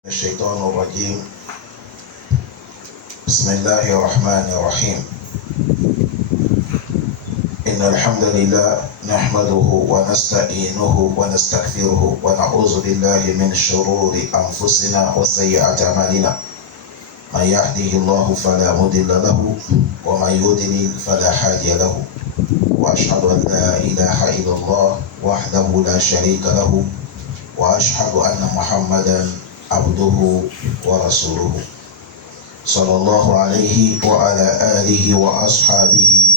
الشيطان الرجيم بسم الله الرحمن الرحيم إن الحمد لله نحمده ونستعينه ونستغفره ونعوذ بالله من شرور أنفسنا وسيئات أعمالنا من يهده الله فلا مضل له ومن يضلل فلا هادي له وأشهد أن لا إله إلا الله وحده لا شريك له وأشهد أن محمدا عبده ورسوله صلى الله عليه وعلى آله وأصحابه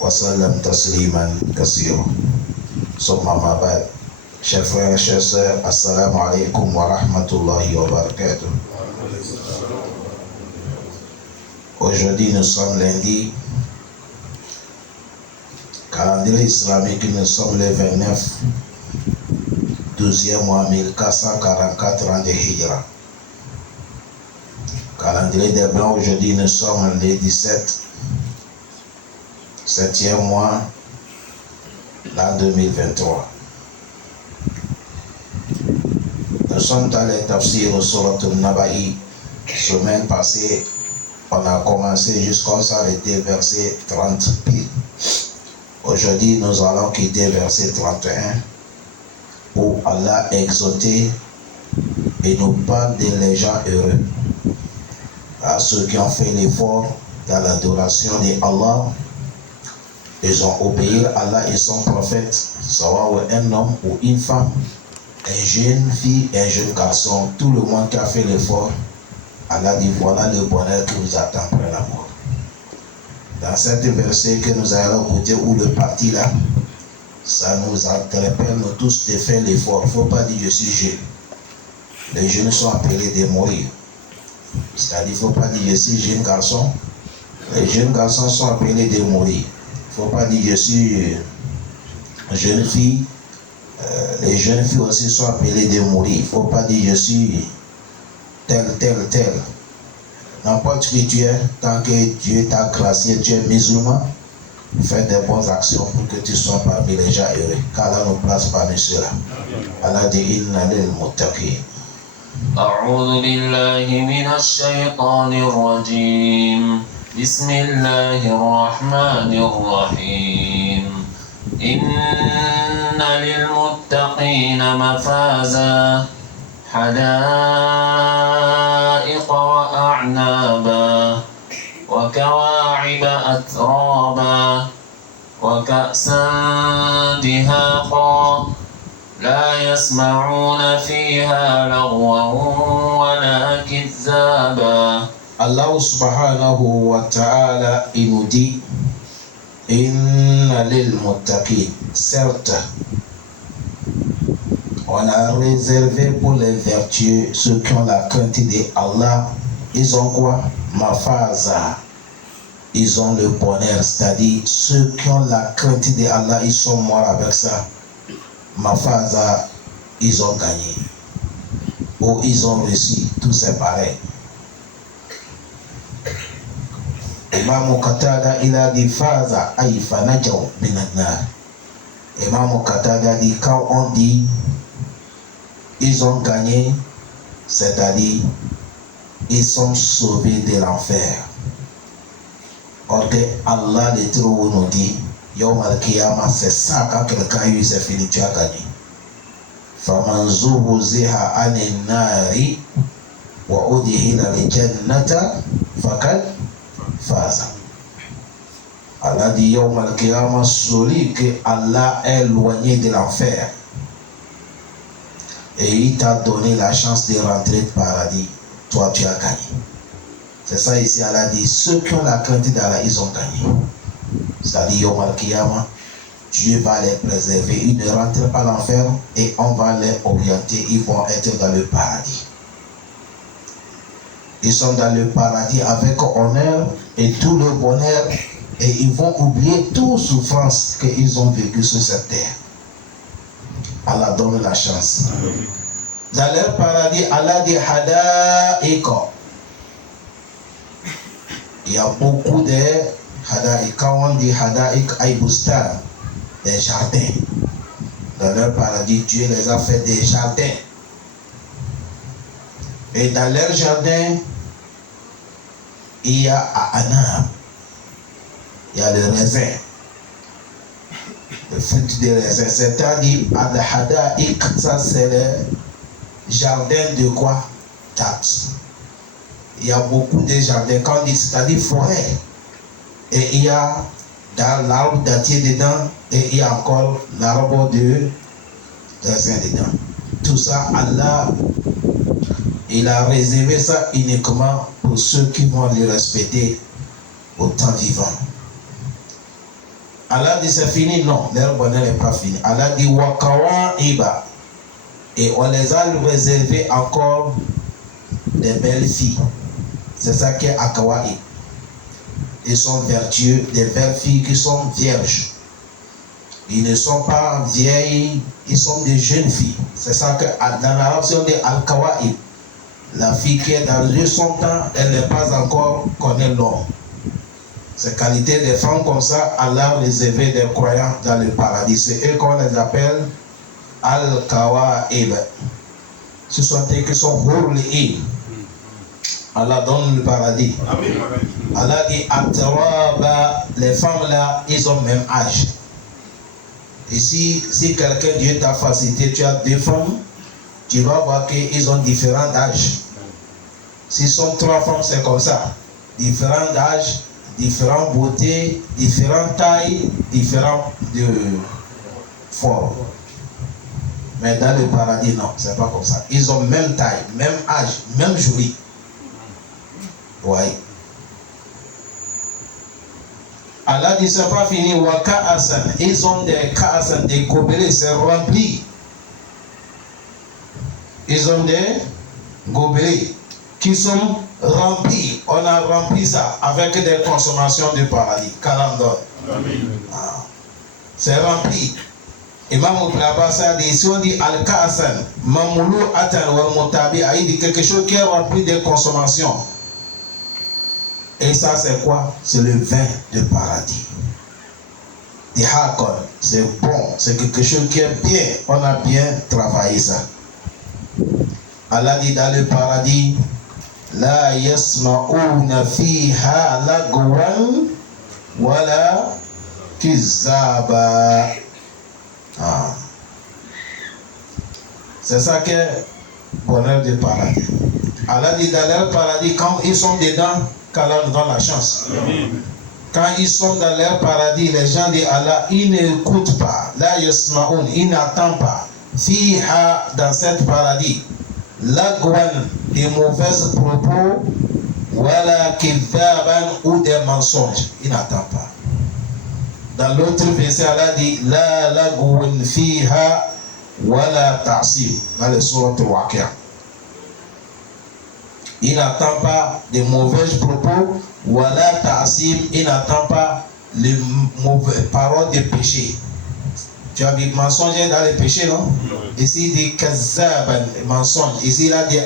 وسلم تسليما كثيرا ثم ما بعد. Chers frères et chers sœurs, assalamu alaikum wa rahmatullahi wa barakatuh. Aujourd'hui nous sommes lundi, calendrier islamique, nous sommes le 29 12e mois 1444 ans de Hijra. Calendrier des Blancs, aujourd'hui nous sommes le 17 7e mois l'an 2023. Nous sommes dans les tafsirs sur le Naba'i. Semaine passée, on a commencé jusqu'à s'arrêter verset 30 pile. Aujourd'hui, nous allons quitter verset 31 où Allah exhorté et nous parle des gens heureux, à ceux qui ont fait l'effort dans l'adoration d'Allah. Ils ont obéi à Allah et son prophète, soit un homme ou une femme, une jeune fille, un jeune garçon, tout le monde qui a fait l'effort. Allah dit voilà le bonheur qui vous attend après la mort. Dans cet verset que nous allons écouter, où le parti là, ça nous interpelle nous tous de faire l'effort. Il ne faut pas dire je suis jeune. Les jeunes sont appelés de mourir. C'est-à-dire il ne faut pas dire je suis jeune garçon. Les jeunes garçons sont appelés de mourir. Il ne faut pas dire je suis jeune fille. Les jeunes filles aussi sont appelées de mourir. Il ne faut pas dire je suis tel. N'importe qui tu es, tant que Dieu t'a gracié, tu es musulman, fais des bonnes actions pour que tu sois parmi les gens heureux. Qu'Allah nous place parmi ceux-là. Allah dit inna lil muttaqin. أعوذ بالله من الشيطان الرجيم بسم الله الرحمن الرحيم إن للمتقين مفازا حدائق وأعنابا وكواعب أترابا وكأسا دهاقا لا يسمعون فيها لغوا ولا كذابا. Allah subhanahu wa ta'ala, il nous dit inna lil muttaqin, certes on a réservé pour les vertueux, ceux qui ont la crainte d'Allah, ils ont quoi? Mafaza, ils ont le bonheur, c'est-à-dire ceux qui ont la crainte d'Allah, ils sont morts avec ça. Mafaza, ils ont gagné ou ils ont reçu, tout c'est pareil. Imam Qatada il a dit faza ay fanajaw minanar. Imam Qatada dit quand on dit ils ont gagné, c'est-à-dire ils sont sauvés de l'enfer. Or que Allah le trou nous dit Yawm al-Qiyamah, c'est ça quand quelqu'un a eu c'est fini, tu as gagné. Faman zuhziha anin nari wa udkhila al-jannata faqad faza. Allah dit Yawm al-Qiyamah, celui que Allah est éloigné de l'enfer et il t'a donné la chance de rentrer au paradis, toi tu as gagné. C'est ça ici, Allah dit ceux qui ont la crainte d'Allah, ils ont gagné. C'est-à-dire Yawm al-Qiyamah, Dieu va les préserver, ils ne rentrent pas l'enfer et on va les orienter, ils vont être dans le paradis. Ils sont dans le paradis avec honneur et tout le bonheur et ils vont oublier toute souffrance qu'ils ont vécue sur cette terre. Allah donne la chance. Dans leur paradis, Allah dit Hadaïqa. Il y a beaucoup de Hadaïq. Quand on dit Hadaïq Aïboustan, des jardins. Dans leur paradis, Dieu les a fait des jardins. Et dans leur jardin, il y a Anab. Il y a le raisin. Le fruit des raisins. C'est-à-dire, Al-Hadaïk, ça c'est le jardin de quoi? Dattes. Il y a beaucoup de jardins, quand on dit, c'est-à-dire forêt. Et il y a dans l'arbre dattier dedans, et il y a encore l'arbre de raisin dedans. Tout ça, Allah, il a réservé ça uniquement pour ceux qui vont le respecter au temps vivant. Allah dit c'est fini, non, leur bonheur n'est pas fini. Allah dit Wakawa Iba. Et on les a réservé encore des belles filles. C'est ça qu'est Akawaï. Ils sont vertueux, des belles filles qui sont vierges. Ils ne sont pas vieilles, ils sont des jeunes filles. C'est ça que dans l'arabe, on dit Al-Kawaï. La fille qui est dans son temps, elle n'est pas encore connue l'homme. Ces qualités des femmes comme ça, Allah a réservé des croyants dans le paradis. C'est eux qu'on les appelle Al-Kawaïb. Ce sont eux qui sont Hurli'in. Allah donne le paradis. Amen. Allah dit At-Tawaba, les femmes là, ils ont même âge. Et si quelqu'un, Dieu t'a facilité, tu as deux femmes, tu vas voir qu'ils ont différents âges. Si sont trois femmes, c'est comme ça. Différents âges, différentes beautés, différentes tailles, différentes de formes. Mais dans le paradis, non, c'est pas comme ça. Ils ont même taille, même âge, même joli. Oui. Allah dit c'est pas fini. Waka Hassan. Ils ont des ka'asan, des gobelets, c'est rempli. Ils ont des gobelets qui sont remplis. On a rempli ça avec des consommations du paradis. 40 dollars. Ah. C'est rempli. Imam Oblabas a dit, si on dit Al-Ka'asan, Mamoulou Atan wa Motabi, il dit quelque chose qui est rempli de consommation. Et ça c'est quoi? C'est le vin de paradis. Dihakon, c'est bon, c'est quelque chose qui est bien. On a bien travaillé ça. Allah dit dans le paradis, La yasma'una fiha lagwan wala kizaba. Ah. C'est ça que bonheur du paradis. Allah dit dans le paradis, quand ils sont dedans, qu'Allah nous donne la chance. Amen. Quand ils sont dans leur paradis, les gens de Allah, ils n'écoutent pas. La yasma'un, ils n'attendent pas. Fiha, dans cette paradis, lagwan, des mauvaises propos, wala kidhaban, ou des mensonges. Ils n'attendent pas. Dans l'autre verset, Allah dit La lagwan fiha wala ta'sim. Dans le surat al-Waqi'a. Il n'attend pas de mauvais propos, wala ta'sim, il n'attend pas les mauvaises paroles de péché. Tu as dit mensonge dans les péchés, non? Ici il dit kazaban, mensonge. Ici il a dit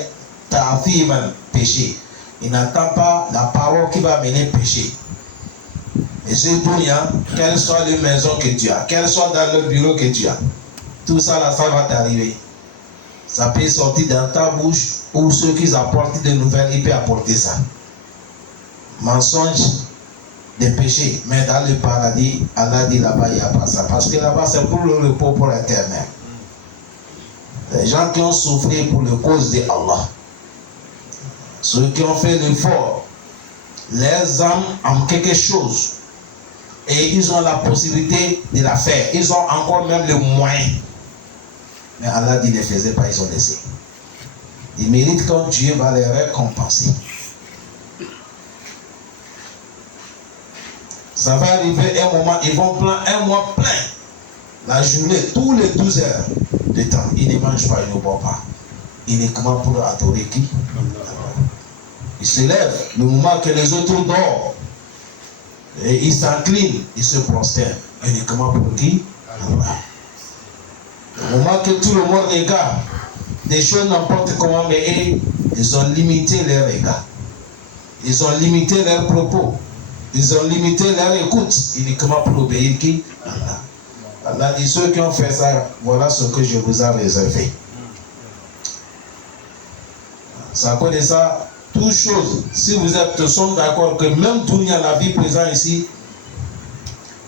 ta'fiman, péché. Il n'attend pas la parole qui va mener péché. Et c'est pour rien, quelle soit la maison que tu as, quelle soit dans le bureau que tu as, tout ça là, ça va t'arriver. Ça peut sortir dans ta bouche, ou ceux qui apportent des nouvelles, ils peuvent apporter ça. Mensonge, des péchés. Mais dans le paradis, Allah dit là-bas, il n'y a pas ça. Parce que là-bas, c'est pour le repos pour l'éternel. Les gens qui ont souffert pour la cause de Allah, ceux qui ont fait l'effort, les âmes ont quelque chose. Et ils ont la possibilité de la faire. Ils ont encore même le moyen. Mais Allah dit ne les faisait pas, ils ont laissé. Ils méritent quand Dieu va les récompenser. Ça va arriver un moment, ils vont prendre un mois plein. La journée, tous les 12 heures de temps, ils ne mangent pas, ils ne boivent pas. Uniquement pour adorer qui? Ils se lèvent le moment que les autres dorment. Et ils s'inclinent, ils se prosternent. Uniquement pour qui? Allah. Le moment que tout le monde regarde des choses n'importe comment, mais ils ont limité leur regard. Ils ont limité leurs propos. Ils ont limité leur écoute. Uniquement pour obéir qui? Allah. Allah dit ceux qui ont fait ça, voilà ce que je vous ai réservé. C'est à cause de ça, toutes choses, si vous êtes sommes d'accord que même Dunya, la vie présente ici,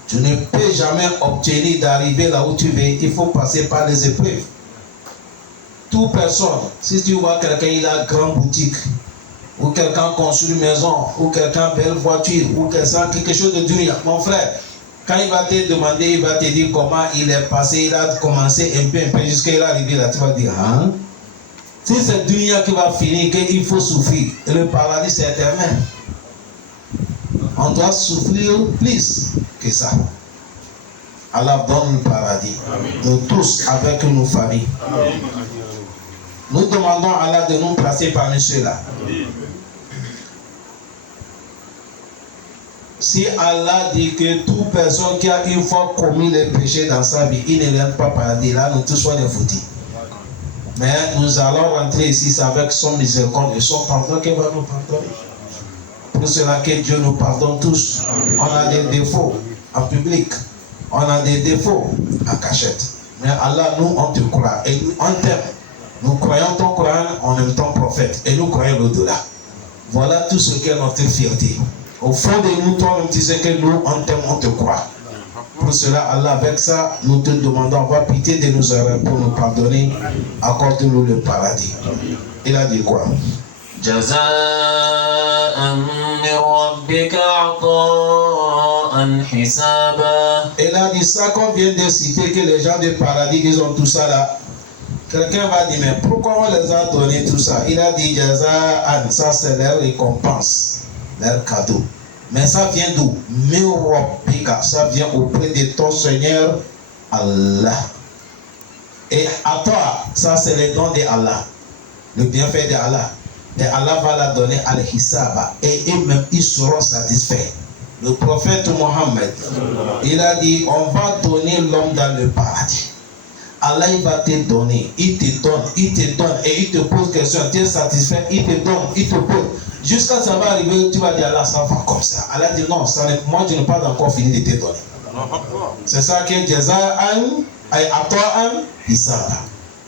tu ne peux jamais obtenir d'arriver là où tu veux, il faut passer par les épreuves. Toute personne, si tu vois quelqu'un, il a une grande boutique, ou quelqu'un construit une maison, ou quelqu'un belle voiture, ou quelque chose de Dunya, mon frère, quand il va te demander, il va te dire comment il est passé, il a commencé un peu, jusqu'à il est arrivé là, tu vas dire, hein? Si c'est Dunya qui va finir, qu'il faut souffrir, et le paradis c'est éternel. On doit souffrir plus que ça. Allah donne le paradis. Amen. Nous tous avec nos familles. Amen. Nous demandons à Allah de nous placer parmi ceux-là. Si Allah dit que toute personne qui a une fois commis les péchés dans sa vie, il ne vient pas paradis, là nous tous sommes foutus. Mais nous allons rentrer ici avec son miséricorde et son pardon qui va nous pardonner. Pour cela que Dieu nous pardonne tous. On a des défauts en public. On a des défauts en cachette. Mais Allah, nous, on te croit. Et on t'aime. Nous croyons ton Coran, on aime ton prophète. Et nous croyons l'au-delà. Voilà tout ce qu'est notre fierté. Au fond de nous, toi-même, tu sais que nous, on t'aime, on te croit. Pour cela, Allah, avec ça, nous te demandons, avoir pitié de nos erreurs pour nous pardonner. Accorde-nous le paradis. Il a dit quoi? جزاء من ربك عطاء حسابا. Il a dit ça qu'on vient de citer, que les gens du paradis disent tout ça là. Quelqu'un va dire, mais pourquoi on les a donné tout ça? Il a dit Jaza'an, ça c'est leur récompense, leur cadeau. Mais ça vient d'où? Min rabbika, ça vient auprès de ton Seigneur Allah. Et à toi, ça c'est le don de Allah, le bienfait de Allah. Et Allah va la donner à l'Hisaba. Et eux-mêmes, ils seront satisfaits. Le prophète Mohammed, il a dit, on va donner l'homme dans le paradis. Allah, il va te donner. Il te donne, il te donne. Et il te pose question. Tu es satisfait, il te donne, il te pose. Jusqu'à ça va arriver, tu vas dire, Allah, ça va comme ça. Allah dit, non, moi, je n'ai pas encore fini de te donner. C'est ça que Jaza'an, Ata'an, Hisaba.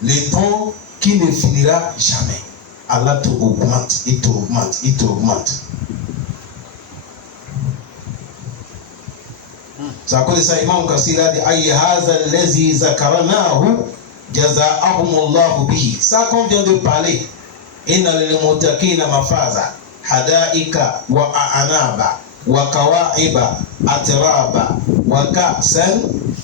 Le don qui ne finira jamais. Allah te augmente, il te augmente, il te augmente. C'est à cause de ça, Imam Kassir a dit Aïe haza lezi zakaranahu jaza'ahumullahu bihi. Ça qu'on vient de parler. Inna lil muttaqina mafaza hadaika wa a'naba wa kawa'iba atraba wa ka'san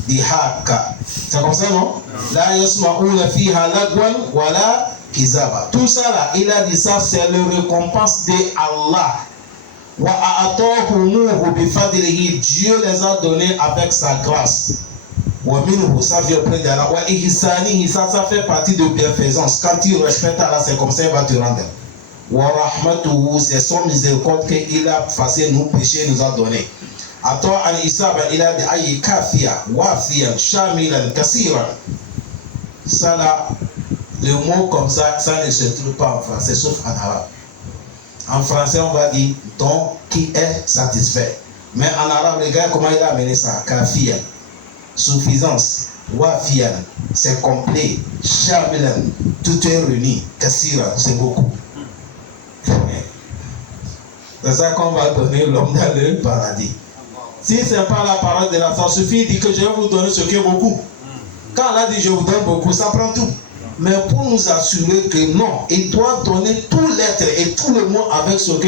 dihaka. C'est comme ça, non? La yasma'una fiha lagwan wala kizaba. Tout ça là, il a dit ça, c'est le récompense de Allah. Wa a'atahumuhu bifadlihi, Dieu les a donnés avec sa grâce. Wa minhu, ça vient auprès d'Allah. Wa ihsanihi, ça fait partie de bienfaisance. Quand tu respectes Allah, c'est comme ça il va te rendre. Wa rahmatuhu, c'est son miséricorde qu'il a effacé nos péchés, nous a donné. À toi, al-Isab, il a dit ayi kafia, wafiyan, shamilan, kasiran. Ça là, le mot comme ça ne se trouve pas en français, sauf en arabe. En français, on va dire don qui est satisfait. Mais en arabe, regarde comment il a amené ça. Kafiyan, suffisance. Wafiyan, c'est complet. Shamilan, tout est réuni. Kassira, c'est beaucoup. C'est ça qu'on va donner l'homme dans le paradis. Si ce n'est pas la parole de la, ça suffit, il dit que je vais vous donner ce qui est beaucoup. Quand Allah dit je vous donne beaucoup, ça prend tout. Mais pour nous assurer que non, il doit donner tout l'être et tout le monde avec ce que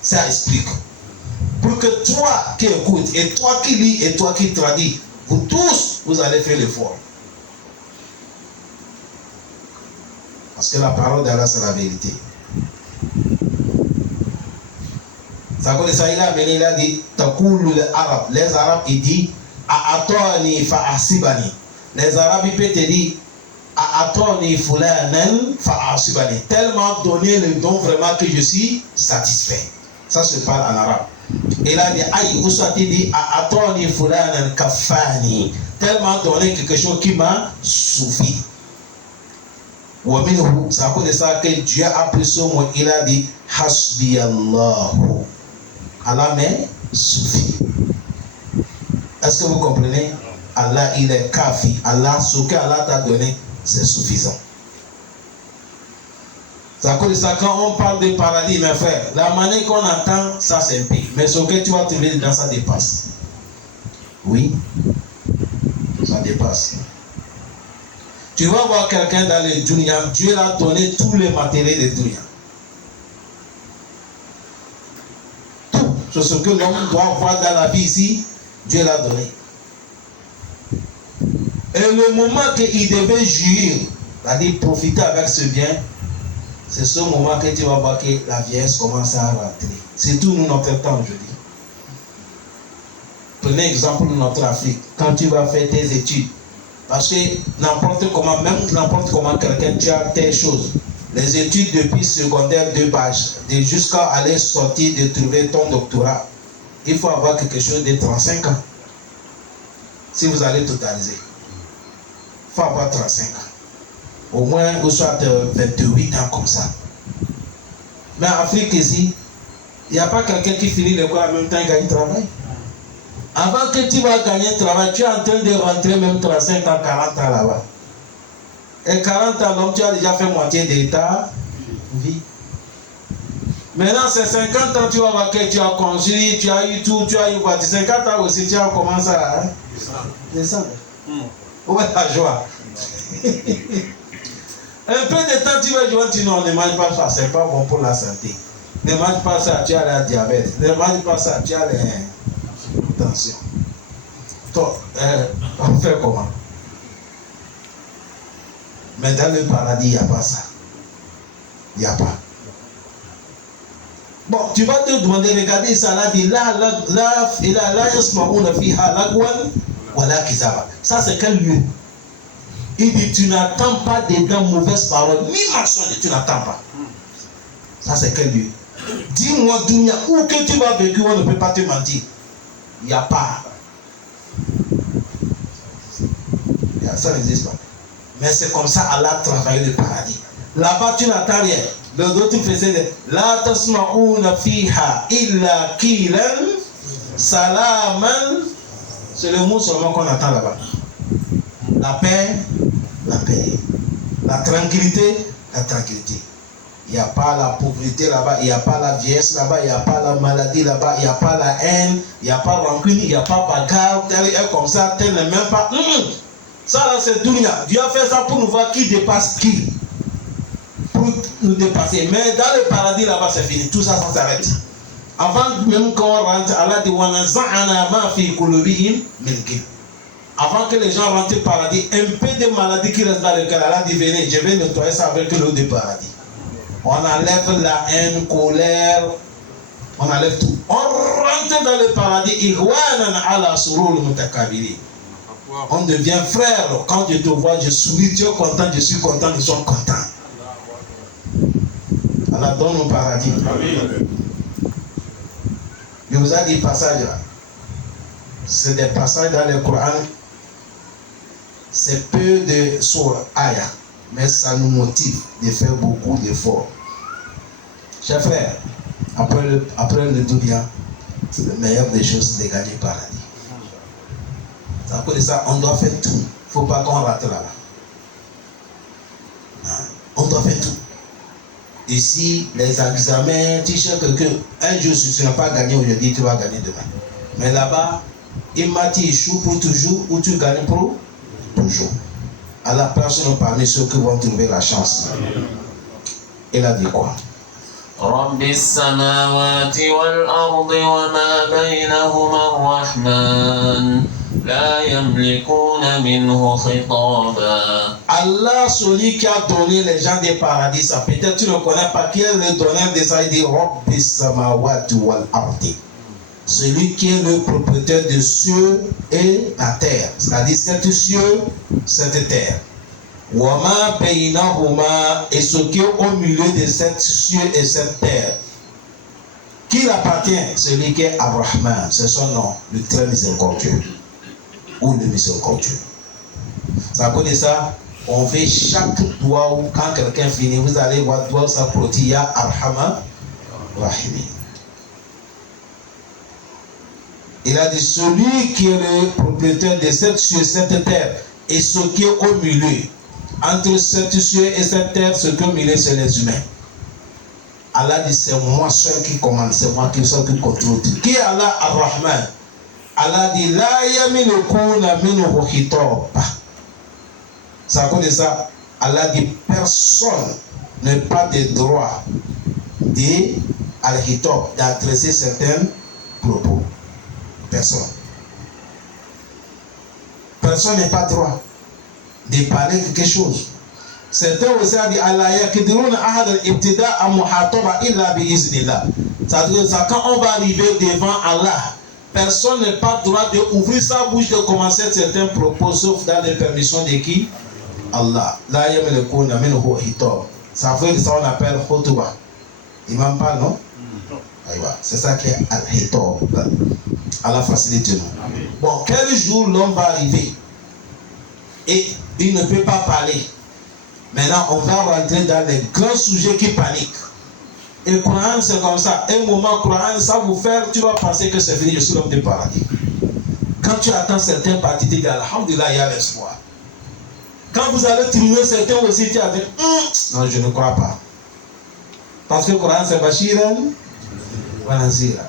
ça explique. Pour que toi qui écoutes, et toi qui lis, et toi qui traduis, vous tous, vous allez faire l'effort. Parce que la parole d'Allah, c'est la vérité. Ça comme ça, il a amené, il a dit, Takoulou les Arabes. Les Arabes, il dit, A'atoni fa'asibani. Les Arabes, ils peuvent te dire, A'atoni fulanan fa'asibani. Tellement donné le don vraiment que je suis satisfait. Ça se parle en arabe. Et là, il dit, aïe, où soit-il dit, A'atoni fulanan kafani. Tellement donné quelque chose qui m'a suffi. C'est à cause de ça que Dieu a pris ce mot, il a dit, Hasbi Allahu. Allah me suffit. Est-ce que vous comprenez? Allah, il est kafi. Allah, ce que Allah t'a donné, c'est suffisant. C'est à cause de ça, quand on parle de paradis, mes frères, la manière qu'on entend, ça c'est un pays. Mais ce que tu vas trouver dedans, ça dépasse. Oui, ça dépasse. Tu vas voir quelqu'un dans le dunya, Dieu l'a donné tous les matériels de dunya. Tout ce que l'homme doit avoir dans la vie ici, Dieu l'a donné. Et le moment qu'il devait jouir, c'est-à-dire profiter avec ce bien, c'est ce moment que tu vas voir que la vieillesse commence à rentrer. C'est tout notre temps aujourd'hui. Prenez exemple de notre Afrique. Quand tu vas faire tes études, parce que n'importe comment quelqu'un, tu as telle chose. Les études depuis secondaire de base, jusqu'à aller sortir de trouver ton doctorat, il faut avoir quelque chose de 35 ans. Si vous allez totaliser, il faut avoir 35 ans. Au moins, vous soyez 28 ans comme ça. Mais en Afrique ici, il n'y a pas quelqu'un qui finit l'école en même temps et gagne le travail. Avant que tu vas gagner le travail, tu es en train de rentrer même 35 ans, 40 ans là-bas. Et 40 ans, donc tu as déjà fait moitié de ta vie. Maintenant, c'est 50 ans, tu vas voir que tu as construit, tu as eu tout, tu as eu voiture. 50 ans aussi, tu as commencé à descendre. Où est la joie? Un peu de temps, tu vas jouer, tu non, ne mange pas ça, c'est pas bon pour la santé. Ne mange pas ça, tu as la diabète. Ne mange pas ça, tu as les tensions. Toi, on fait comment? Mais dans le paradis, il n'y a pas ça. Il n'y a pas. Bon, tu vas te demander, regardez ça, là, dit ça c'est quel lieu? Il dit, tu n'attends pas dedans mauvaises paroles, ni mensonges, tu n'attends pas. Ça c'est quel lieu? Dis-moi, Dunia, où que tu vas vécu, on ne peut pas te mentir. Il n'y a pas. Ça n'existe pas. Mais c'est comme ça Allah travaille le paradis. Là-bas, tu n'attends rien. Le d'autres faisaient la tasma'una fiha illa kilan salaman. C'est le mot seulement qu'on attend là-bas. La paix, la paix. La tranquillité, la tranquillité. Il n'y a pas la pauvreté là-bas, il n'y a pas la vieillesse là-bas, il n'y a pas la maladie là-bas, il n'y a pas la haine, il n'y a pas rancune, il n'y a pas bagarre, tel est comme ça, tel n'est même pas. Ça là c'est Dunia. Dieu a fait ça pour nous voir qui dépasse qui. Pour nous dépasser. Mais dans le paradis là-bas c'est fini. Tout ça s'arrête. Avant même qu'on rentre, Allah dit avant que les gens rentrent au paradis, un peu de maladie qui reste dans le cœur, Allah dit venez, je vais nettoyer ça avec l'eau du paradis. On enlève la haine, colère, on enlève tout. On rentre dans le paradis. On devient frère. Quand je te vois, je souris, tu es content, je suis content, nous sommes contents. Allah donne au paradis. Je vous ai dit passages là. C'est des passages dans le Coran. C'est peu de sur Aya, mais ça nous motive de faire beaucoup d'efforts. Chers frères, après le dunya, c'est la meilleure des choses, c'est de gagner le paradis. À cause de ça, on doit faire tout. Il ne faut pas qu'on rate là-bas. On doit faire tout. Ici, les examens, tu cherches quelqu'un. Un jour, si tu n'as pas gagné aujourd'hui, tu vas gagner demain. Mais là-bas, il m'a dit, échoue pour toujours ou tu gagnes pour toujours. À la personne parmi ceux qui vont trouver la chance. Il a dit quoi? رب السماوات والأرض وما بينهما الرحمن لا يملكون منه خطابا. Allah, celui qui a donné les gens des paradis, ça peut-être tu ne connais pas qui est le donneur des ça, il dit Rabbi samawati wal ardi. Celui qui est le propriétaire des cieux et la terre, c'est-à-dire sept cieux, cette terre. Wama bainahuma, et ce qui est au milieu de sept cieux et cette terre. Qui l'appartient? Celui qui est Ar-Rahman, c'est son nom, le très miséricordieux ou le miséricordieux. Ça connaît ça? On fait chaque doigt où quand quelqu'un finit, vous allez voir doigt ça protille Ar-Rahman Rahimi. Il a dit celui qui est le propriétaire de cette cieux, cette terre, et ce qui est au milieu. Entre cette cieux et cette terre, ce qui est au milieu, c'est les humains. Allah dit c'est moi seul qui commande, c'est moi seul qui contrôle tout. Qui est Allah Ar-Rahman? Allah dit la yamilukuna minhu khitab. Ça connaît ça? Allah dit personne n'a pas de droit d'adresser certains propos. Personne. Personne n'a pas droit de parler quelque chose. Certains aussi ont dit Allah yakidiruna ahad al-ibtida'a muhataba illa bi iznillah. C'est-à-dire quand on va arriver devant Allah, personne n'a pas le droit d'ouvrir sa bouche de commencer certains propos sauf dans les permissions de qui? Allah. La yamlikuna minhu khitab. Ça veut dire ça on appelle khutba. Imam pas non? C'est ça qui est al-khitab. Allah facilite nous. Bon, quel jour l'homme va arriver et il ne peut pas parler? Maintenant, on va rentrer dans les grands sujets qui paniquent. Et le Coran, c'est comme ça. Un moment, Coran, ça vous faire, tu vas penser que c'est fini, je suis l'homme du paradis. Quand tu attends certains parties, tu dis, alhamdulillah, il y a l'espoir. Quand vous allez terminer certains aussi, tu vas dire, non, je ne crois pas. Parce que le Coran, c'est Bashiran, Wanazira.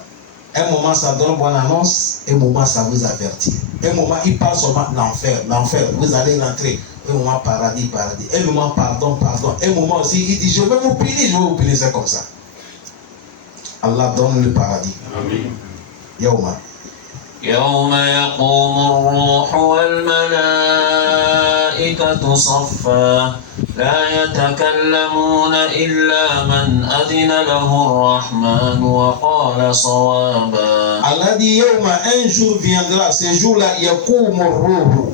Un moment, ça donne bonne annonce, un moment, ça vous avertit. Un moment, il parle seulement l'enfer, vous allez rentrer. Un moment, paradis. Un moment, pardon. Un moment aussi, il dit, je vais vous punir, c'est comme ça. Allah donne le paradis. Amen. Yaouma. يوم يقوم الروح والملائكة صفا لا يتكلمون إلا من أذن له الرحمن وقال صوابا. Allah dit Yaouma, un jour viendra, ce jour-là, يقوم الروح.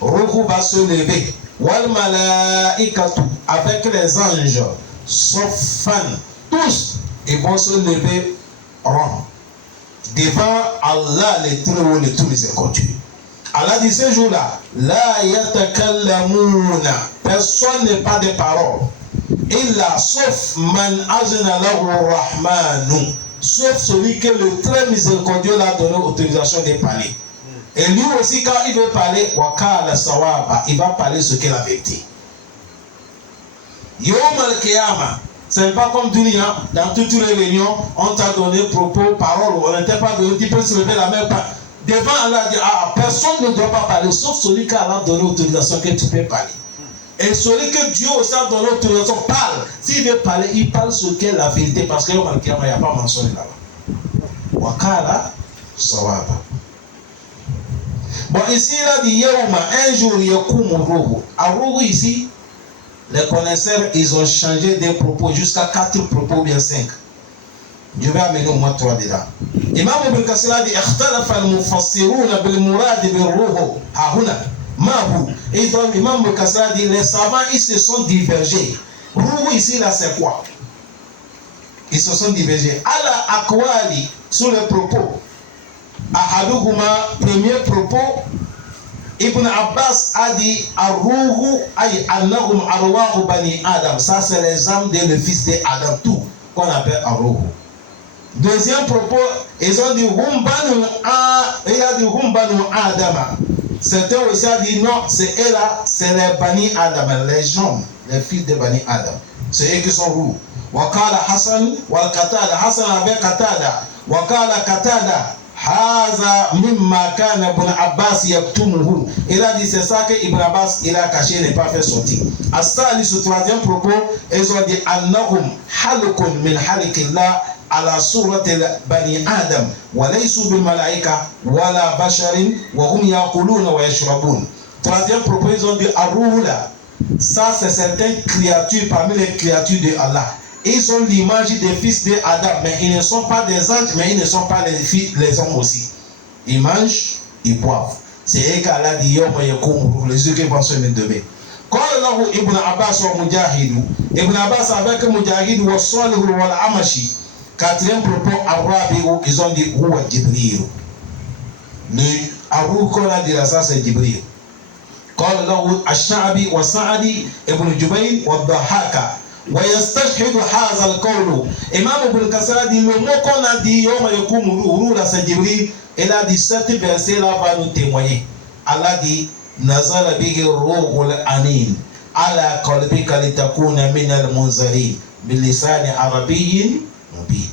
Ruhu va se lever. Wal malaikatu, avec les anges, Sofan, tous, ils vont se lever rond devant Allah, le très haut, le tout miséricordieux. Allah dit ce jour-là, la yatakallamuna, personne n'est pas de parole. Illa sauf man azna lahu rahmanu, sauf celui que le très miséricordieux l'a donné autorisation de parler. Et lui aussi, quand il veut parler, wakala sawaba, il va parler ce qu'est la vérité. Yom al-Qiyamah, ce n'est pas comme dunya, dans toutes les réunions, on t'a donné propos, paroles, on ne t'a pas donné, tu peux se lever la main. Devant Allah, dit, personne ne doit pas parler, sauf celui qui a donné autorisation que tu peux parler. Et celui que Dieu aussi a donné autorisation parle. S'il veut parler, il parle ce qu'est la vérité, parce que Yom al-Qiyamah, il n'y a pas mentionné là-bas. Wakala sawaba. Bon, ici, il a dit Yaouma, un jour, Yakoum Rohu. À Rohu, ici, les connaisseurs, ils ont changé des propos jusqu'à 4 propos, bien 5. Je vais amener au moins 3 dedans. Imam Ibn Kassir a dit Ikhtalafa al-mufassiruna bil-murad bil-ruhu hahuna mahu. Et donc, Imam Ibn Kassir a dit les savants, ils se sont divergés. Rohu, ici, là, c'est quoi? Ils se sont divergés. Ala akwali, sur les propos. Ahaduhuma, premier propos, Ibn Abbas a dit Arruhu ay annahum arwahu bani Adam. Ça, c'est les âmes de le fils d'Adam, tout qu'on appelle Arruhu. Deuxième propos, ils ont dit Hum banu Adama. Certains aussi ont dit non, c'est eux là, c'est les bani Adam, les gens, les fils de bani Adam. C'est eux qui sont roux. Wakala Hassan, wal Qatada, Hassan avec Qatada, Wakala Qatada. Haza mimma kana Ibn Abbas yaktumuhu. Il a dit c'est ça que Ibn Abbas il a caché, n'est pas fait sortir. As-sali, ce troisième propos, ils ont dit annahum halukun min halikillah ala surati bani Adam wa laysu bil malaika wala basharin wa hum yaquluna wa yashrabun. Troisième propos, ils ont dit arruhula. Ça c'est certaines créatures parmi les créatures de Allah. Ils ont l'image des fils d'Adam, mais ils ne sont pas des anges, mais ils ne sont pas les hommes aussi. Ils mangent, ils boivent. C'est eux qu'Allah dit Yom Yakoum, les yeux qui vont se mettre demain. Quand Allah Ibn Abbas wa Mujahid, Ibn Abbas avec Mujahid wa Salih wa Amashi, quatrième propos, Arabi, ils ont dit Huwa Jibril. Le Arou qu'on a dit là, ça c'est Jibril. Quand Allah Ash-Sha'bi wa Sa'adi, Ibn Jubayl wa Dhahaka. ويستشهد هذا القول. Imam Ibn Kassir a dit le mot qu'on a dit Yom Yakoum Rohu là c'est Jibril. Il a dit cet verset là va nous témoigner. Allah dit Nazala bihi ruhul amin ala qalbika litakuna min al-munzirin bilisani arabiyyin mubin.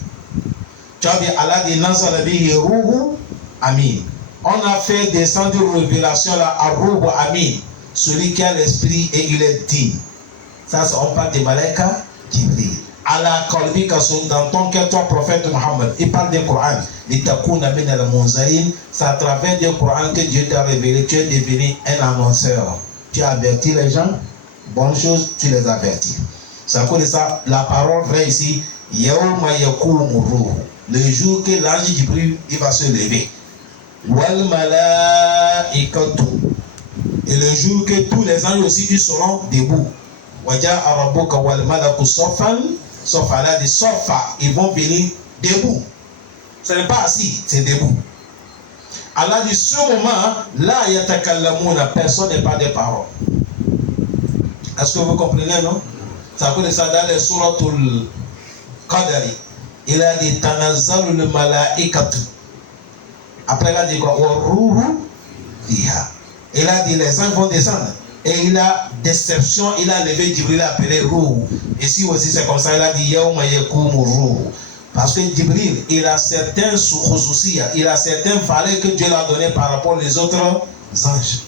Tu as dit, Allah dit, nazala bihi ruhu amin. On a fait descendre une révélation là, à ruhu amin, celui qui a l'esprit et il est digne. Ça, on parle des malaïkas Jibril. Allah qalbika, dans ton cœur, toi, prophète Muhammad, il parle du Coran. Litakuna min al-munzarin, c'est à travers le Coran que Dieu t'a révélé, tu es devenu un annonceur. Tu as averti les gens, bonnes choses, tu les avertis. C'est à cause de ça, la parole vraie ici, Yawma yakumu ruh, le jour que l'ange Jibril il va se lever. Wal malaikatu, et le jour que tous les anges aussi ils seront debout. Waja arabuka wal malaku sofan, sauf Allah dit sofa, ils vont venir debout. Ce n'est pas assis, c'est debout. Allah dit ce moment, là yatakallamuna, personne n'est pas des paroles. Est-ce que vous comprenez, non? Ça peut être ça dans les suratul Qadari. Il a dit tanazzalu le malaikatu. Après il a dit quoi? Wa ruhu fiha. Il a dit les anges vont descendre. Et il a déception, il a levé Jibril, il a appelé ruhu. Ici aussi c'est comme ça, il a dit yawma yakumu ruhu. Parce que Jibril, il a certains khususiyya, il a certaines valeurs que Dieu l'a données par rapport aux autres anges.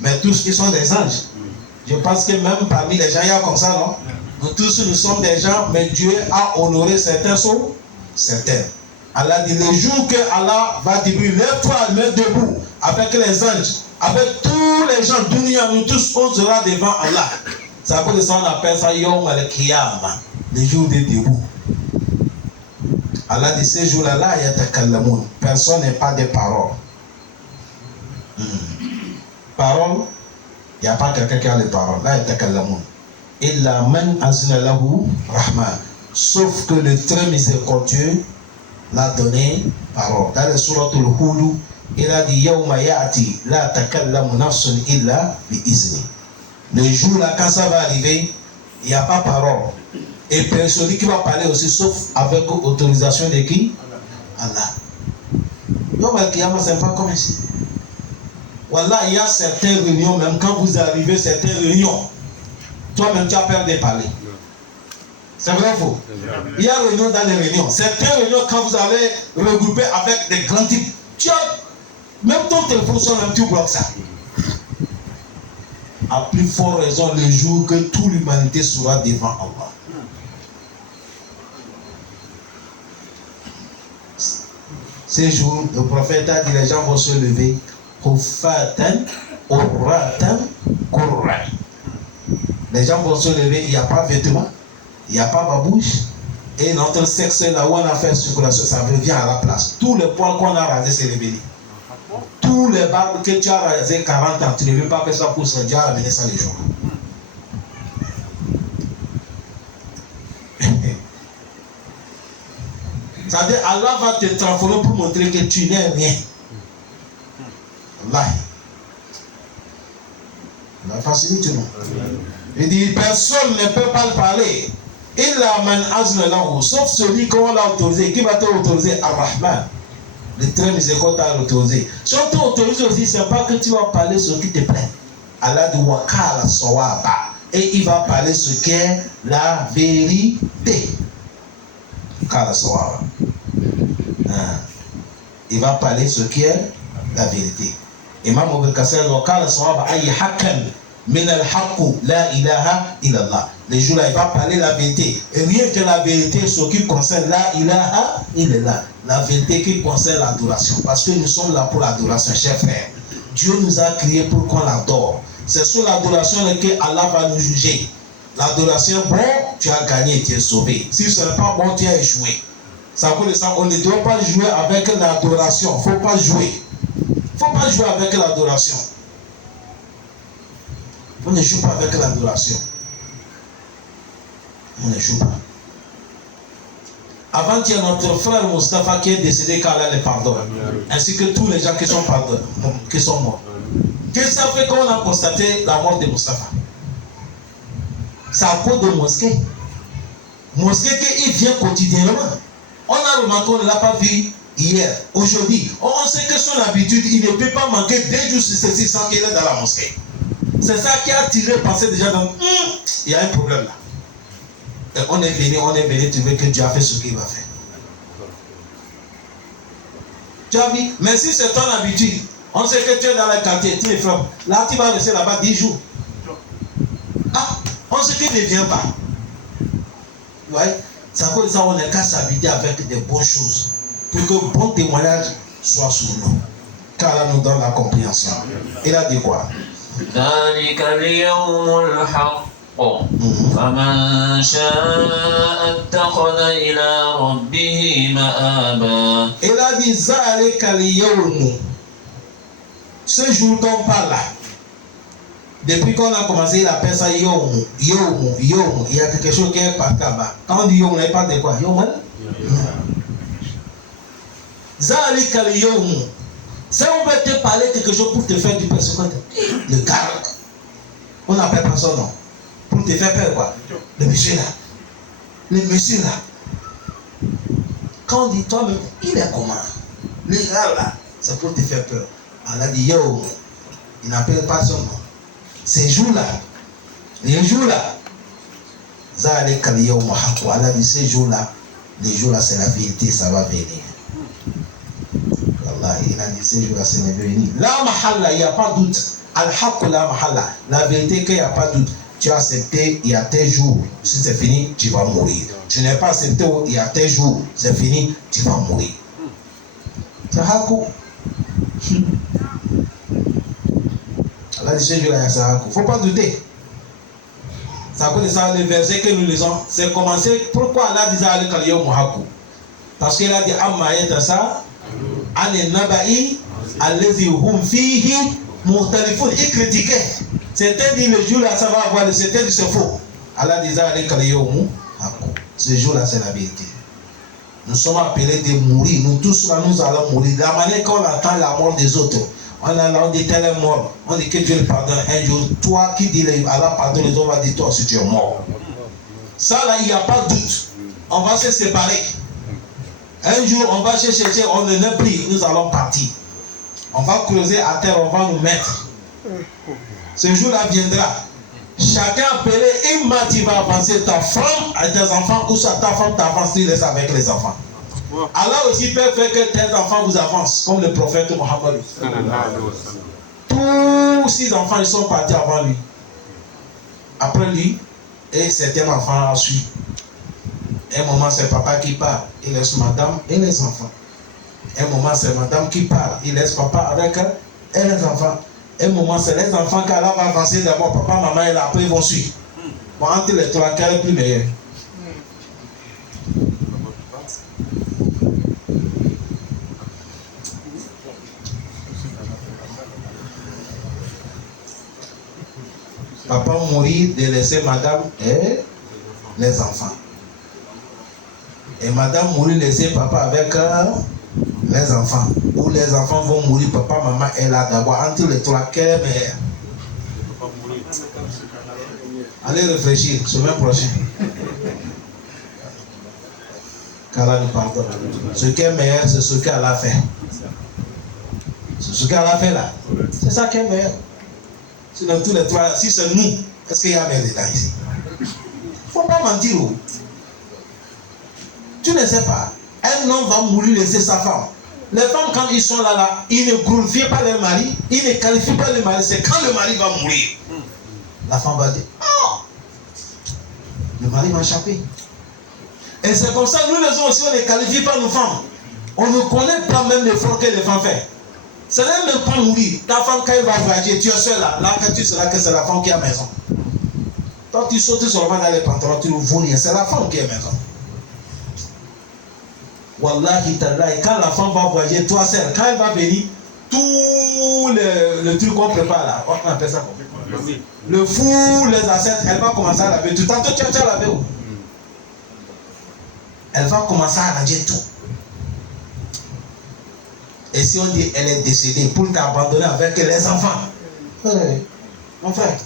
Mais tous ils sont des anges. Je pense que même parmi les gens, il y a comme ça, non? Nous tous, nous sommes des gens, mais Dieu a honoré certains sont certains. Allah dit, le jour que Allah va dire, lève-toi, mets debout, avec les anges, avec tous les gens, dunya, nous tous, on sera devant Allah. C'est à cause de ça, on appelle ça Yom al-Qiyamah, le jour des debout. Allah dit, ce jour-là, là, yatakallamun, personne n'est pas des paroles. Paroles, il n'y a pas quelqu'un qui a les paroles. Là, yatakallamun. Illa man azna lahu rahman. Sauf que le très miséricordieux l'a donné parole. Dans le suratul Hud, il a dit yawma ya'ti la takallamu nafsun illa bi izni. Le jour là, quand ça va arriver, il n'y a pas parole. Et celui qui va parler aussi, sauf avec autorisation de qui? Allah. Yawma al-Qiyamah, c'est pas comme ici. Voilà, il y a certaines réunions, même quand vous arrivez, certaines réunions, toi-même tu as peur de parler. C'est vrai ou faux? Il y a réunion dans les réunions. Certaines réunions, quand vous allez regrouper avec des grands types, tu as même ton téléphone sonne, même tu bloques ça. À plus forte raison, le jour que toute l'humanité sera devant Allah. Ces jours, le prophète a dit, les gens vont se lever. Huffatan, urratan, qurra. Les gens vont se lever, il n'y a pas de vêtements, il n'y a pas babouche. Et notre sexe, là où on a fait circulation, ça revient à la place. Tous les points qu'on a rasés, c'est révélé. Tous les barbes que tu as rasés 40 ans, tu ne veux pas faire ça pour se dire, ramener ça les jours. C'est-à-dire, Allah va te transformer pour montrer que tu n'es rien. Allah. La facilité, non? Il dit, personne ne peut pas le parler. Illa man azna lahu, sauf celui qu'on l'a autorisé. Qui va t'autoriser? Ar-Rahman. Le très miséricordieux t'a autorisé. Si on t'autorise aussi, c'est pas que tu vas parler ce qui te plaît. Allah dit wakala sawaba. Et il va parler ce qui est la vérité. Wakala sawaba. Il va parler ce qui est la vérité. Imam Ibn Kassir wakala sawaba ayi hakan. Min al-haqqu la ilaha illallah. Le jour là, il va parler la vérité. Et rien que la vérité, ce qui concerne la ilaha illallah. La vérité qui concerne l'adoration. Parce que nous sommes là pour l'adoration, chers frères. Dieu nous a créés pour qu'on l'adore. C'est sur l'adoration que Allah va nous juger. L'adoration, bon, tu as gagné, tu es sauvé. Si ce n'est pas bon, tu as échoué. Ça veut dire ça, on ne doit pas jouer avec l'adoration. Il ne faut pas jouer. Il ne faut pas jouer avec l'adoration. On ne joue pas avec l'adoration. On ne joue pas. Avant, il y a notre frère Mustafa qui est décédé, qu'Allah le pardonne. Ainsi que tous les gens qui sont morts. Qu'est-ce que ça fait quand on a constaté la mort de Mustafa? C'est à cause de mosquée. Mosquée qui vient quotidiennement. On a remarqué, on ne l'a pas vu hier, aujourd'hui. On sait que son habitude, il ne peut pas manquer 2 jours sur ceci sans qu'il est dans la mosquée. C'est ça qui a tiré penser déjà dans il y a un problème là. Et on est venu, tu veux que Dieu a fait ce qu'il va faire. Tu as vu? Mais si c'est ton habitude, on sait que tu es dans le quartier, tu es fort. Là, tu vas rester là-bas 10 jours. Ah, on sait qu'il ne vient pas. Vous voyez? C'est à cause de ça qu'on est qu'à s'habituer avec des bonnes choses. Pour que bon témoignage soit sur nous. Car là, nous donne la compréhension. Il a dit quoi? ذلك اليوم الحق فمن شاء اتخذ إلى ربه مآبا. Il a dit ذلك اليوم. Ce jour qu'on parle là, depuis qu'on a commencé, il appelle ça Yom. Il y a quelque chose qui est parti là-bas. Quand on dit Yom, on parle de quoi? Yom. Zalika al-Yawm. Si on veut te parler quelque chose pour te faire du peur, c'est quoi? Le gars, on n'appelle pas son nom. Pour te faire peur, quoi? Le monsieur là. Le monsieur là. Quand on dit toi-même, il est comment? Le gars là, c'est pour te faire peur. Allah dit Yawm. Il n'appelle pas son nom. Ces jours-là, les jours-là, Zalika al-Yawm haqq. Allah dit ces jours-là, les jours-là, c'est la vérité, ça va venir. Il a dit ces jours-là, c'est la vérité. La mahalla, il n'y a pas de doute. Al-haqq la mahalla. La vérité qu'il n'y a pas de doute. Tu as accepté, il y a tes jours. Si c'est fini, tu vas mourir. Tu n'as pas accepté, il y a tes jours. C'est fini, tu vas mourir. C'est haqq. Allah dit ces jours-là, c'est haqq. Il ne faut pas douter. C'est à cause de ça, le verset que nous lisons, c'est commencé. Pourquoi Allah disait Zalika al-Yawm haqq? Parce qu'il a dit Amma yatasa. Il critiquait. C'était dit le jour là ça va avoir, c'était dit c'est faux. Allah disait ce jour là c'est la vérité. Nous sommes appelés de mourir. Nous tous là nous allons mourir. De la manière qu'on attend la mort des autres. On dit tel est mort. On dit que Dieu le pardonne un jour. Toi qui dis Allah pardonne les autres, on va dire toi si tu es mort. Ça là il n'y a pas de doute. On va se séparer. Un jour, on va chercher, on ne n'est plus, nous allons partir. On va creuser à terre, on va nous mettre. Ce jour-là viendra. Chacun appelé, Imma, tu vas avancer ta femme à tes enfants, ou soit ta femme t'avance, tu laisses avec les enfants. Allah aussi peut faire que tes enfants vous avancent, comme le prophète Mohammed. Tous 6 enfants, ils sont partis avant lui. Après lui, et certains enfants suivent. Un moment, c'est papa qui part, il laisse madame et les enfants. Un moment, c'est madame qui part, il laisse papa avec elle et les enfants. Un moment, c'est les enfants qui va avancer d'abord, papa, maman, et après ils vont suivre. Bon, entre les trois, quel est le plus meilleur? Papa mourir de laisser madame et les enfants. Et madame mourir laisser papa avec les enfants. Ou les enfants vont mourir, papa, maman est là d'abord. Entre les trois, quel est meilleur? Allez réfléchir, semaine prochaine. Qu'Allah nous pardonne. Ce qui est meilleur, c'est ce qu'Allah a fait. C'est ce qu'Allah a fait là. C'est ça qui est meilleur. Sinon, tous les trois, si c'est nous, est-ce qu'il y a meilleur dedans ici? Il ne faut pas mentir. Tu ne sais pas. Un homme va mourir laisser sa femme. Les femmes, quand ils sont là, ils ne glorifient pas leur mari, ils ne qualifient pas le mari. C'est quand le mari va mourir. La femme va dire, oh, le mari m'a échappé. Et c'est comme ça, nous les hommes aussi, on ne qualifie pas nos femmes. On ne connaît pas même l'effort que les femmes font. Ce n'est même pas mourir. Ta femme, quand elle va voyager, tu es seul là. Là, quand tu seras que c'est la femme qui est à la maison. Quand tu sautes seulement dans les pantalons, tu ne vaux rien. C'est la femme qui est à la maison. Wallahi tallahi, quand la femme va voyager, toi seul, quand elle va venir, tout le truc qu'on prépare là, on appelle ça comment? Le four, les assiettes, elle va commencer à laver tout. Tantôt tu as lavé où? Elle va commencer à laver tout. Et si on dit elle est décédée pour t'abandonner avec les enfants, mon frère,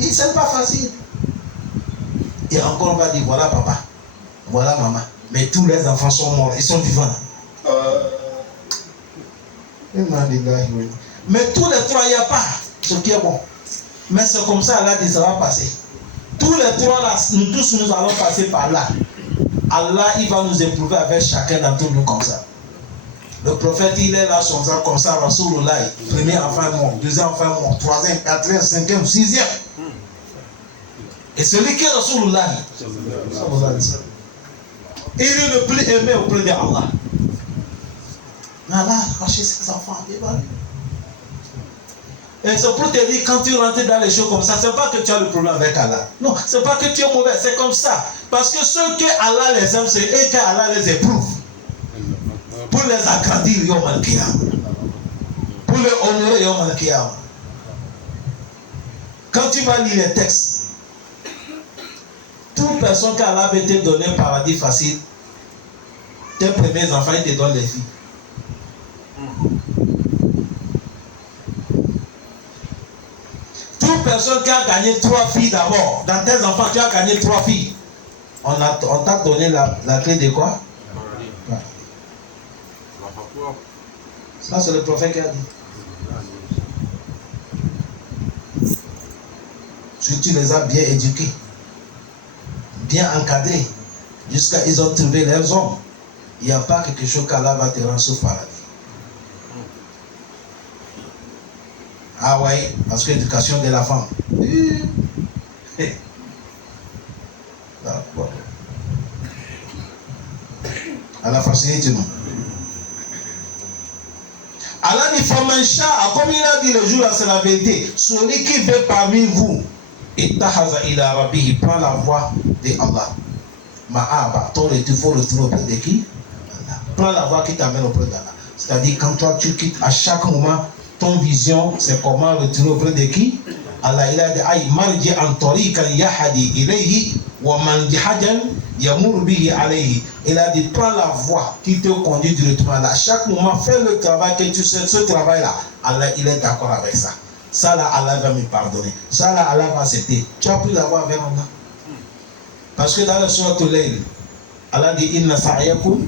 c'est pas facile. Et encore on va dire voilà papa. Voilà maman, mais tous les enfants sont morts, ils sont vivants. Mais tous les trois, il n'y a pas ce qui est bon. Mais c'est comme ça, Allah dit ça va passer. tous les trois là, nous tous nous allons passer par là. Allah, il va nous éprouver avec chacun d'entre nous comme ça. Le prophète, il est là comme ça, Rasulullah, premier enfant mort, deuxième enfant mort, troisième, quatrième, cinquième, sixième. Et celui qui est Rasulullah, il est le plus aimé auprès d'Allah. Allah a racheté ses enfants. Et c'est pour te dire, quand tu rentres dans les choses comme ça, c'est pas que tu as le problème avec Allah. Non, c'est pas que tu es mauvais, c'est comme ça. Parce que ceux que Allah les aime, c'est eux que Allah les éprouve. Pour les agrandir, Yom al-Qiyam. Pour les honorer, Yom al-Qiyam. Quand tu vas lire les textes, toute personne qui Allah veut te donner un paradis facile, tes premiers enfants, ils te donnent les filles. Toute personne qui a gagné 3 filles d'abord, dans tes enfants, tu as gagné 3 filles. On t'a donné la clé de quoi? Ouais. Ça, c'est le prophète qui a dit. Si tu les as bien éduqués, bien encadrés, jusqu'à ils ont trouvé leurs hommes, il n'y a pas quelque chose qu'Allah va te rendre au paradis. Ah ouais, parce que l'éducation de la femme. D'accord. Allah facilite nous. Allah dit Famancha, comme il a dit le jour là, c'est la vérité. Celui qui veut parmi vous, Ittahaza ila Rabbihi, prend la voie de Allah. Ma'aba, ton retour, il faut retourner auprès de qui? Allah. Prends la voie qui t'amène auprès d'Allah. C'est-à-dire, quand toi tu quittes à chaque moment, ton vision, c'est comment retourner auprès de qui? Allah, il a dit Aïe, marji an tariqan yahadi ilayhi wa manjihajan yamur bihi alayhi. Il a dit prends la voie qui te conduit directement là. À chaque moment, fais le travail que tu sais, ce travail-là. Allah, il est d'accord avec ça. Ça là, Allah va me pardonner. Ça là, Allah va accepter. Tu as pris la voie vers Allah. Parce que dans le Surah Al-Layl, Allah dit Inna sa'yakum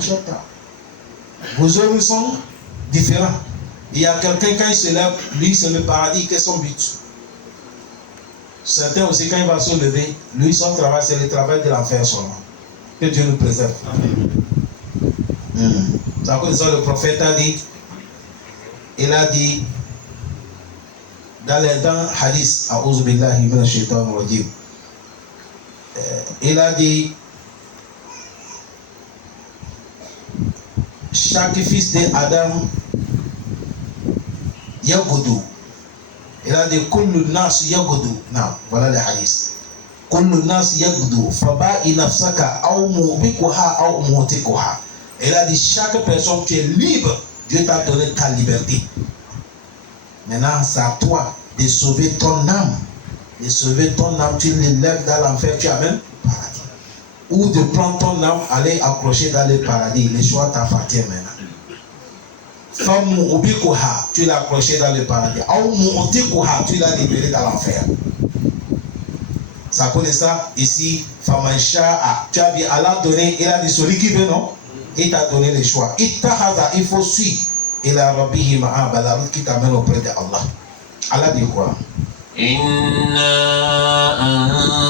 shatta. Vos œuvres sont différents. Il y a quelqu'un, quand il se lève, lui, c'est le paradis, quel est son but? Certains aussi, quand il va se lever, lui, son travail, c'est le travail de l'enfer seulement. Que Dieu nous préserve. C'est à cause de ça, le prophète a dit, il a dit, dans les dents hadith, A'udhu billahi minash shaitanir rajim, il a dit, chaque fils d'Adam, Yagoudou. Il a dit Kullu nas Yagoudou. Non, voilà le hadith. Kullu nas Yagoudou. Faba'i nafsaka aw mubikuha aw mutikuha. Il a dit chaque personne qui est libre, Dieu t'a donné ta liberté. Maintenant, c'est à toi de sauver ton âme. De sauver ton âme, tu l'élèves dans l'enfer, tu amènes au paradis. Ou de prendre ton âme, aller accrocher dans le paradis. Le choix t'appartient maintenant. Femme ubikuha, tu l'as accroché dans le paradis. Ou mu'tikuha, tu l'as libéré dans l'enfer. Ça connaît ça ici. Famancha, tu as vu Allah donner, il a dit celui qui veut, non? Il t'a donné le choix. Il faut suivre. Il a rabbihi ma'aba, la route qui t'amène auprès de Allah. Allah dit quoi? Inna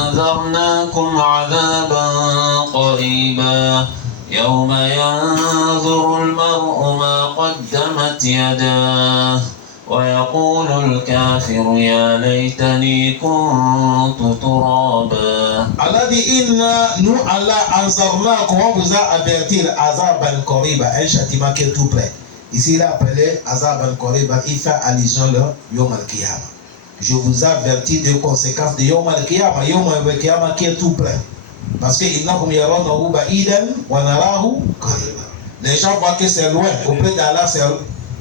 anzarnakum azaban qariba. يوم ينظر المرء ما قدمت يداه ويقول الكافر يا ليتني كنت ترابا. Allah dit Inna, nous Allah anzarnakum, on vous a averti azaban qariba, un châtiment qui est tout près. Ici il a appelé azaban qariba, il fait allusion à Yom al-Qiyamah. Je vous avertis des conséquences de Yom al-Qiyamah, Yom al-Qiyamah qui est tout près. Parce que les gens voient que c'est loin, auprès d'Allah c'est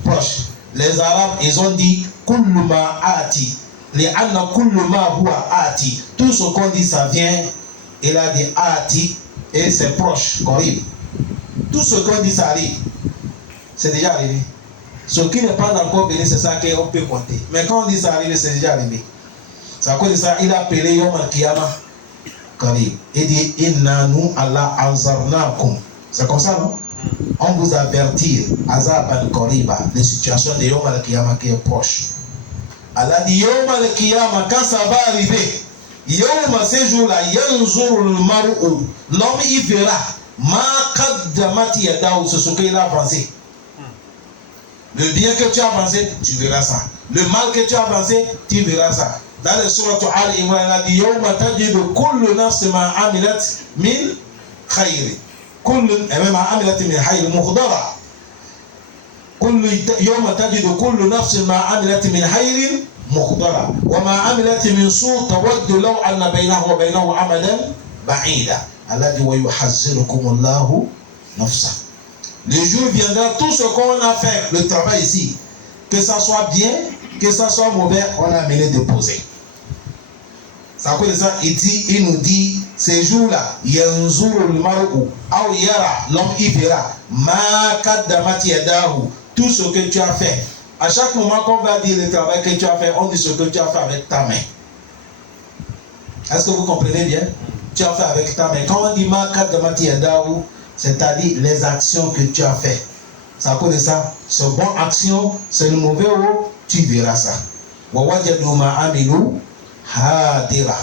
proche. Les Arabes, ils ont dit Kulluma ati. Les Anna Kulluma huwa ati. Tout ce qu'on dit, ça vient. Il a dit ati et c'est proche, horrible. Tout ce qu'on dit, ça arrive. C'est déjà arrivé. Ce qui n'est pas encore venu, c'est ça qu'on peut compter. Mais quand on dit ça arrive, c'est déjà arrivé. C'est à cause de ça, il a appelé Yom al-Qiyamah. Il dit Inna nu Allah anzarnakum. C'est comme ça, non? On vous avertit azab al-qariba, les situations de Yom al-Qiyamah qui est proche. Allah dit Yom al-Qiyamah, quand ça va arriver, Yawma, ces jours-là, yanzuru al-mar'u, l'homme y verra ma qaddamat yadahu, ce qu'il a avancé. Le bien que tu as avancé, tu verras ça. Le mal que tu as avancé, tu verras ça. Dans le sourate Al-Imran, il a dit Yawma tajidu kullu nafsin ma amilat min khayri. Kullu ma amilat min khayri muhdara. Yawma tajidu kullu nafsin ma amilat min khayrin muhdara. Wa ma amilat min su' tawaddu law anna baynahu wa baynahu amadan ba'ida. Allah dit wa yuhazzirukum Allahu nafsa. Le jour viendra, tout ce qu'on a fait, le travail ici, que ça soit bien, que ça soit mauvais, on a amené déposer. Ça cause ça, il nous dit, ces jours-là, yanzuru al-mar'u, aw yara, l'homme y verra, ma qaddamat yadahu, tout ce que tu as fait. À chaque moment qu'on va dire le travail que tu as fait, on dit ce que tu as fait avec ta main. Est-ce que vous comprenez bien? Tu as fait avec ta main. Quand on dit ma qaddamat yadahu, c'est-à-dire les actions que tu as fait. Ça cause ça, c'est une bonne action, c'est une mauvaise, tu verras ça. Wa wajadu ma amilu hadira.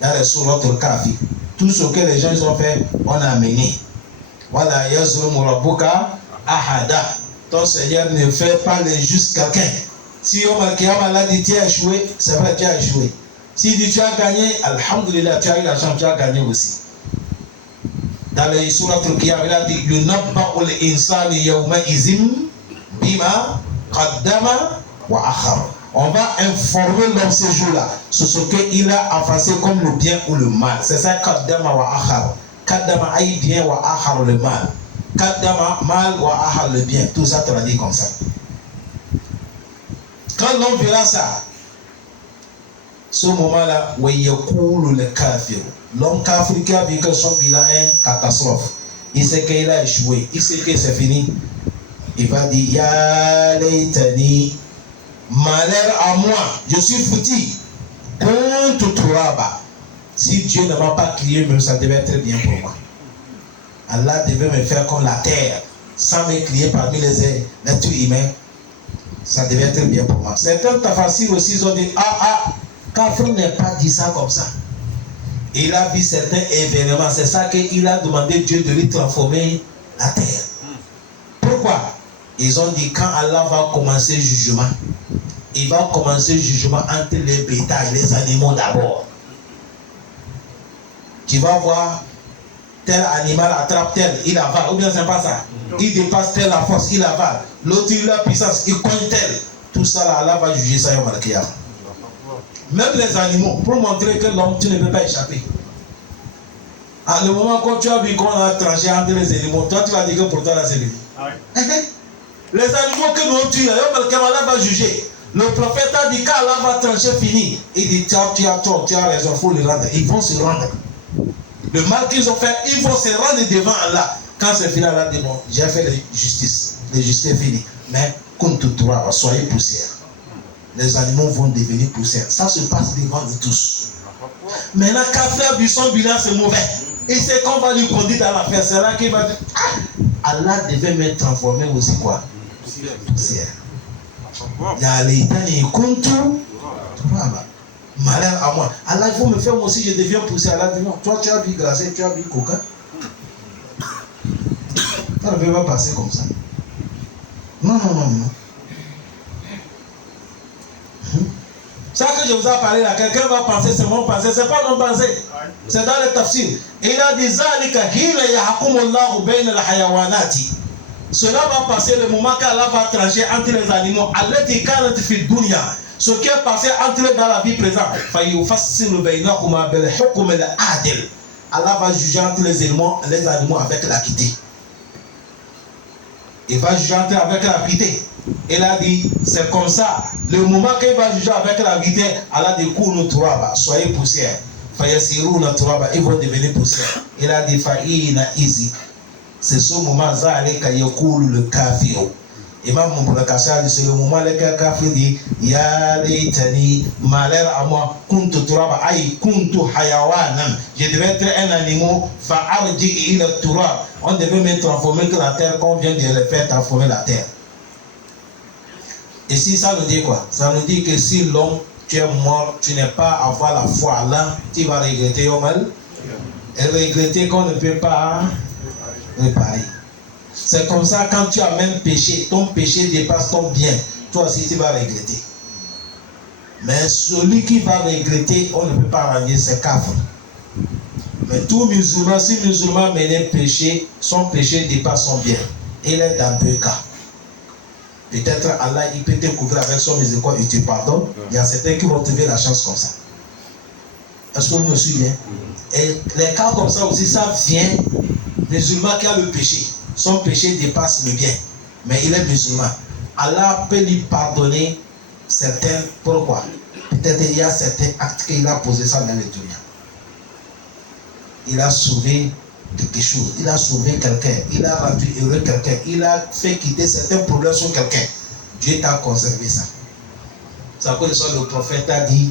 Dans les sourates al-Kahfi, tout ce que les gens ont fait, on a amené. Wala yazlumu rabbuka ahada. Ton Seigneur ne fait pas l'injuste quelqu'un. Si on m'a dit tu as échoué, c'est vrai, tu as échoué. Si tu as gagné, alhamdulillah, tu as eu la chance, tu as gagné aussi. Dans les sourates al-Qiyamah, il a dit yunabba'u al-insanu yawma izin bima qaddama wa akhar. On va informer l'homme ce jour-là sur ce qu'il a avancé comme le bien ou le mal. C'est ça, qaddama wa akhar. Qaddama aïe bien wa akhar le mal. Qaddama mal wa akhar le bien. Tout ça traduit comme ça. Quand l'homme verra ça, ce moment-là, wa yaqulu al-kafir. L'homme kafir qui a vu que son bilan est catastrophe. Il sait qu'il a échoué. Il sait que c'est fini. Il va dire ya laytani, malheur à moi, je suis foutu. Kuntu turaba. Si Dieu ne m'a pas crié, même ça devait être bien pour moi. Allah devait me faire comme la terre, sans me crier parmi les êtres humains. Ça devait être bien pour moi. Certains tafassirs aussi ont dit Kafir n'est pas dit ça comme ça. Il a vu certains événements. C'est ça qu'il a demandé Dieu de lui transformer la terre. Pourquoi? Ils ont dit quand Allah va commencer le jugement, il va commencer le jugement entre les bétails, les animaux d'abord. Tu vas voir tel animal attrape tel, il avale, ou bien c'est pas ça. Il dépasse tel la force, il avale. L'autre il a la puissance, il cogne tel. Tout ça là, Allah va juger ça yom al-Qiyamah. Même les animaux, pour montrer que l'homme, tu ne peux pas échapper. À le moment quand tu as vu qu'on a tranché entre les animaux, toi tu vas dire que pour toi là c'est lui. Les animaux que nous avons tués, Allah va juger. Le prophète a dit qu'Allah va trancher fini. Il dit tu as raison, il faut le rendre. Ils vont se rendre. Le mal qu'ils ont fait, ils vont se rendre devant Allah. Quand c'est fini, Allah dit bon, j'ai fait la justice. La justice est finie. Mais comme tout droit, soyez poussière. Les animaux vont devenir poussière. Ça se passe devant nous tous. Maintenant, quand faire du son bilan, c'est mauvais. Et c'est qu'on va lui conduire dans l'affaire. C'est là qu'il va dire Allah devait me transformer aussi quoi? Poussière. Il y a les Italiens contre malheur à moi. Allah, il faut me faire moi aussi, je deviens poussière. Allah dit non, toi tu as vu glacé, tu as vu coca. Ça ne peut pas passer comme ça. Non. Ça que je vous ai parlé là, quelqu'un va penser, c'est mon pensée, c'est pas mon pensée. C'est dans le tafsir. Il a dit Zalika hila yahkumullahu bayna al-hayawanati. Cela va passer le moment qu'Allah va trancher entre les animaux. Allati kanat fi dunya. Ce qui est passé entre eux dans la vie présente. Fa yufassilu baynahuma bil hukm al-adil. Allah va juger entre les animaux avec l'équité. Il va juger entre avec la vérité. Il a dit, c'est comme ça. Le moment qu'il va juger avec la vérité, Allah dit, Kunu turaba, soyez poussière. Fayasiruna turaba, ils vont devenir poussière. Il a dit, Fa'ina izi. C'est ce moment, Zalika yakulu le kafir. Imam Mouboula Kassa dit, c'est le moment où le kafir dit, Ya laytani, malheur à moi, kuntu turaba, aïe, kuntu hayawanan. Je devais être un animal, fa'arji ila turab. On devait me transformer que la terre, qu'on vient de le faire transformer la terre. Et si ça nous dit quoi? Ça nous dit que si l'homme, tu es mort, tu n'es pas à avoir la foi à Allah, tu vas regretter au mal. Et regretter qu'on ne peut pas réparer. C'est comme ça, quand tu amènes péché, ton péché dépasse ton bien, toi aussi tu vas regretter. Mais celui qui va regretter, on ne peut pas arranger ses kafres. Mais tout musulman, si musulman menait péché, son péché dépasse son bien. Il est dans deux cas. Peut-être Allah, il peut te couvrir avec son miséricorde et te pardonne. Il y a certains qui vont trouver la chance comme ça. Est-ce que vous me suivez? Et les cas comme ça aussi, ça vient musulman qui a le péché. Son péché dépasse le bien. Mais il est musulman. Allah peut lui pardonner certains. Pourquoi? Peut-être il y a certains actes qu'il a posé ça dans le dunya. Il a sauvé quelque chose, il a sauvé quelqu'un, il a rendu heureux quelqu'un, il a fait quitter certains problèmes sur quelqu'un. Dieu t'a conservé ça. C'est à cause de ça le prophète a dit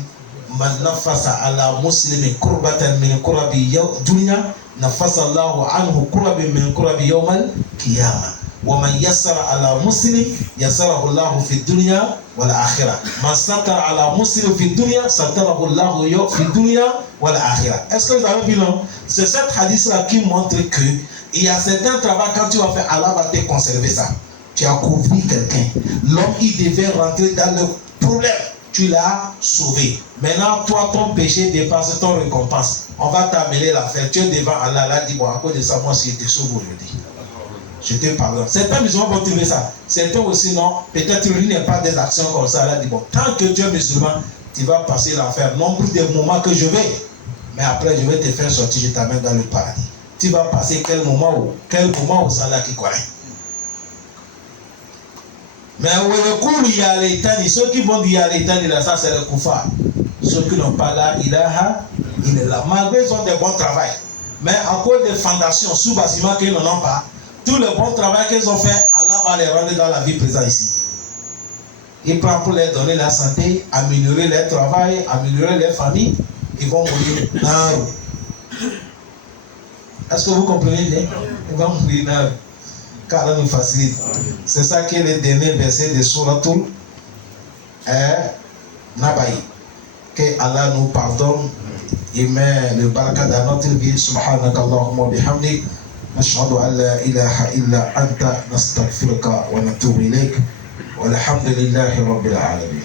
maintenant face à la muslimi kurbatan min kurabi dunya nafasa Allahu anhu kurabi min kurabi yawmal qiyamah wa man yassara ala muslim yassarahu Allahu fi dunya wal akhirah man satara ala muslim fi dunya satarahu Allahu fi dunya wal akhirah. Est-ce que vous avez vu non? C'est cette hadith là qui montre que il y a certains travaux quand tu vas faire, Allah va te conserver ça. Tu as couvert quelqu'un, l'homme il devait rentrer dans le problème, tu l'as sauvé. Maintenant toi ton péché dépasse ton récompense, on va t'amener l'affaire, tu es devant Allah, là dit bon à cause de ça moi si je te sauve aujourd'hui, je te pardonne. Certains musulmans vont trouver ça, certains aussi non, peut-être il n'y a pas des actions comme ça, là dit bon tant que tu es musulman tu vas passer l'affaire, nombre de moments que je vais, mais après je vais te faire sortir, je t'amène dans le paradis. Tu vas passer quel moment au salat qui connaît. Mais ceux qui vont dire l'éternité, ça c'est le kufa. Ceux qui n'ont pas la ilaha illallah, malgré ils ont des bons travail, mais à cause des fondations sous bâtiments qu'ils n'en ont pas, tout le bon travail qu'ils ont fait, Allah va les rendre dans la vie présente ici. Il prend pour leur donner la santé, améliorer leur travail, améliorer leur famille, ils vont mourir dans. Est-ce que vous comprenez bien? Ils vont mourir dans. Car Allah nous facilite. C'est ça qui est le dernier verset de Suratul Nabaï. Que Allah nous pardonne et met le baraka dans notre vie. Subhanakallahumma bihamdik. نشهد أن لا إله إلا أنت نستغفرك ونتوب إليك والحمد لله رب العالمين.